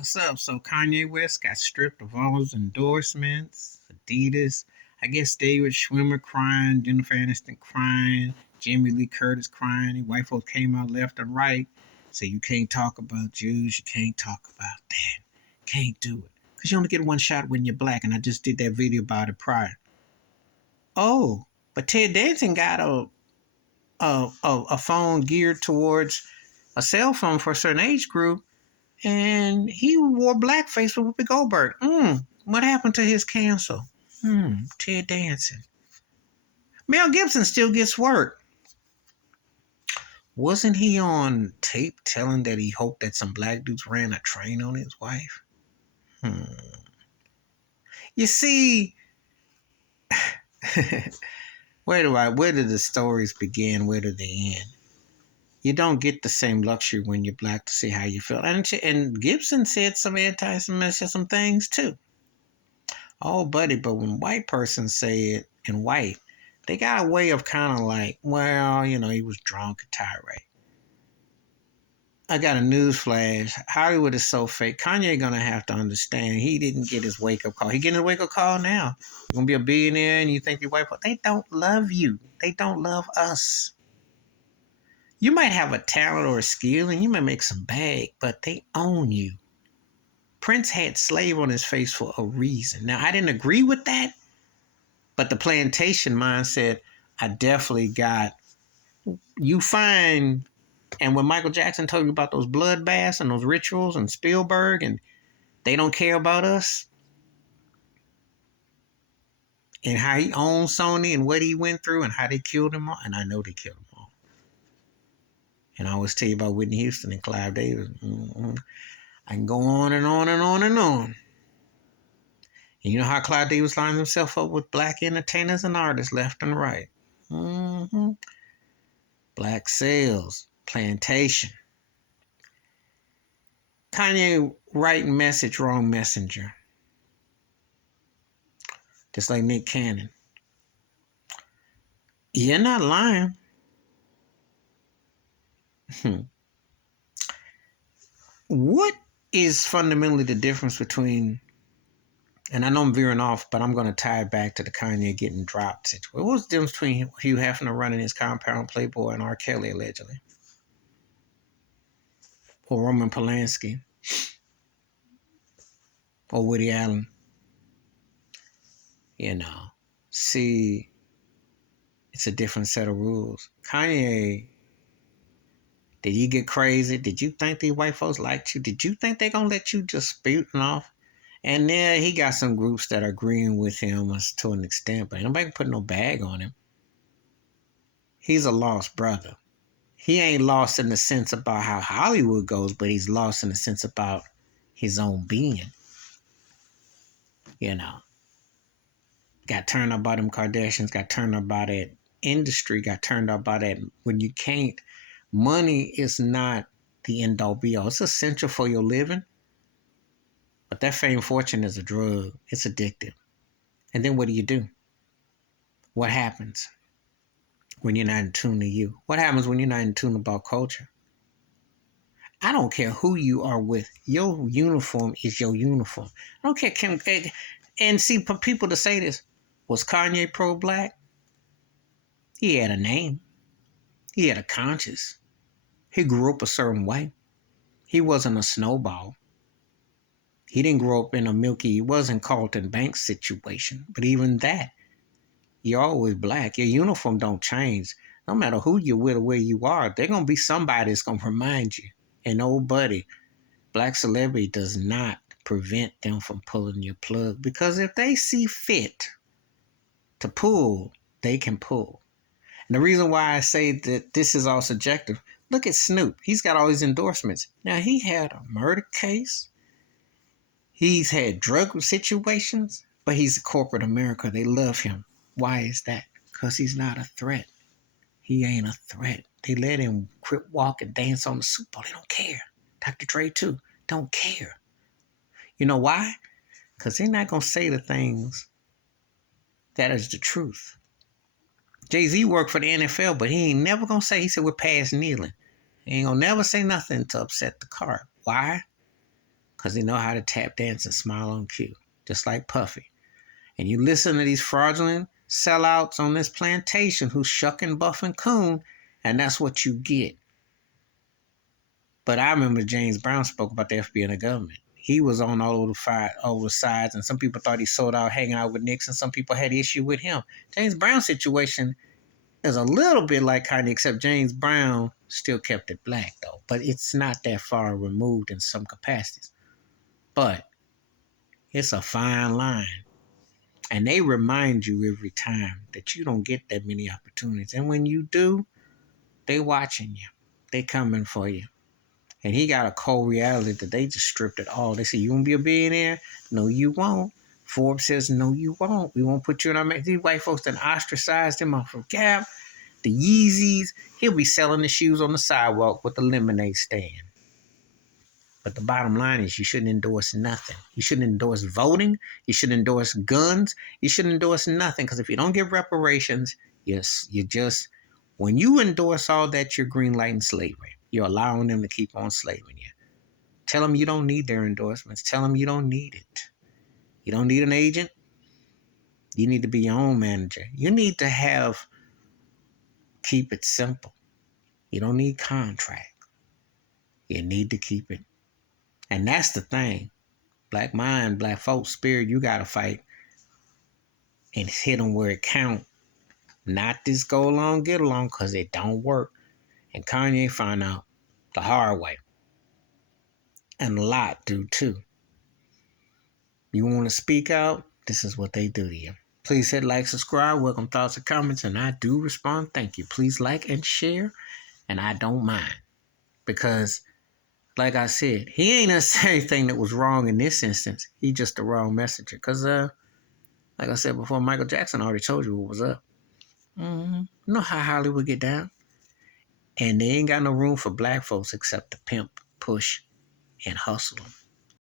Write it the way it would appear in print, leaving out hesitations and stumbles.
What's up? So Kanye West got stripped of all his endorsements. Adidas. I guess David Schwimmer crying, Jennifer Aniston crying, Jamie Lee Curtis crying. And white folks came out left and right. So you can't talk about Jews. You can't talk about that. Can't do it. Because you only get one shot when you're black. And I just did that video about it prior. Oh, but Ted Danson got a phone geared towards a cell phone for a certain age group. And he wore blackface with Whoopi Goldberg. What happened to his cancel? Ted Danson. Mel Gibson still gets work. Wasn't he on tape telling that he hoped that some black dudes ran a train on his wife? You see, where do the stories begin? Where do they end? You don't get the same luxury when you're black to see how you feel. And Gibson said some anti-Semitic things too. Oh, buddy, but when white person say it in white, they got a way of kind of like, well, he was drunk and tirade. I got a news flash. Hollywood is so fake. Kanye gonna have to understand he didn't get his wake-up call. He getting a wake-up call now. You're gonna be a billionaire and you think you're white, but they don't love you. They don't love us. You might have a talent or a skill and you might make some bag, but they own you. Prince had slave on his face for a reason. Now, I didn't agree with that, but the plantation mindset, I definitely got. You find, and when Michael Jackson told you about those bloodbaths and those rituals and Spielberg and they don't care about us and how he owned Sony and what he went through and how they killed him all, and I know they killed him all. And I always tell you about Whitney Houston and Clive Davis. I can go on and on and on and on. And you know how Clive Davis lined himself up with black entertainers and artists left and right. Black sales, plantation. Kanye, right message, wrong messenger. Just like Nick Cannon. You're not lying. What is fundamentally the difference between, and I know I'm veering off, but I'm going to tie it back to the Kanye getting dropped situation. What was the difference between Hugh Hefner running his compound Playboy and R. Kelly allegedly? Or Roman Polanski? Or Woody Allen? See, it's a different set of rules. Kanye, did you get crazy? Did you think these white folks liked you? Did you think they're going to let you just spouting off? And then he got some groups that are agreeing with him to an extent, but ain't nobody putting no bag on him. He's a lost brother. He ain't lost in the sense about how Hollywood goes, but he's lost in the sense about his own being. Got turned up by them Kardashians, got turned up by that industry, got turned up by that when you can't. Money is not the end all be all. It's essential for your living. But that fame fortune is a drug. It's addictive. And then what do? What happens when you're not in tune to you? What happens when you're not in tune about culture? I don't care who you are with. Your uniform is your uniform. I don't care. And see, for people to say this, was Kanye pro-black? He had a name. He had a conscience. He grew up a certain way. He wasn't a snowball. He didn't grow up in a Milky, wasn't Carlton Banks situation. But even that, you're always black. Your uniform don't change. No matter who you're with or where you are, there's going to be somebody that's going to remind you. And old buddy, black celebrity does not prevent them from pulling your plug. Because if they see fit to pull, they can pull. And the reason why I say that this is all subjective, look at Snoop. He's got all these endorsements. Now, he had a murder case. He's had drug situations, but he's a corporate America. They love him. Why is that? Because he's not a threat. He ain't a threat. They let him quit, walk, and dance on the Super Bowl. They don't care. Dr. Dre, too, don't care. You know why? Because they're not going to say the things that is the truth. Jay-Z worked for the NFL, but he ain't never going to say, he said, we're past kneeling. He ain't going to never say nothing to upset the card. Why? because they know how to tap dance and smile on cue, just like Puffy. And you listen to these fraudulent sellouts on this plantation who's shucking, buffing coon, and that's what you get. But I remember James Brown spoke about the FBI and the government. He was on all over the sides, and some people thought he sold out hanging out with Nixon. Some people had issue with him. James Brown's situation is a little bit like Kanye, except James Brown still kept it black, though. But it's not that far removed in some capacities. But it's a fine line. And they remind you every time that you don't get that many opportunities. And when you do, they watching you. They coming for you. And he got a cold reality that they just stripped it all. They say, you won't be a billionaire? No, you won't. Forbes says, no, you won't. We won't put you in our... These white folks that ostracized him off of Gap, the Yeezys. He'll be selling the shoes on the sidewalk with the lemonade stand. But the bottom line is you shouldn't endorse nothing. You shouldn't endorse voting. You shouldn't endorse guns. You shouldn't endorse nothing. Because if you don't give reparations, yes, you just... When you endorse all that, you're greenlighting slavery. You're allowing them to keep on slaving you. Tell them you don't need their endorsements. Tell them you don't need it. You don't need an agent. You need to be your own manager. You need to keep it simple. You don't need contract. You need to keep it. And that's the thing. Black mind, black folk spirit, you got to fight and hit them where it count. Not this go along, get along, because it don't work. And Kanye found out the hard way. And a lot do too. You want to speak out? This is what they do to you. Please hit like, subscribe, welcome thoughts and comments, and I do respond. Thank you. Please like and share, and I don't mind. Because, like I said, he ain't necessarily anything that was wrong in this instance. He just the wrong messenger. Because, like I said before, Michael Jackson already told you what was up. You know how Hollywood get down? And they ain't got no room for black folks except to pimp, push, and hustle them.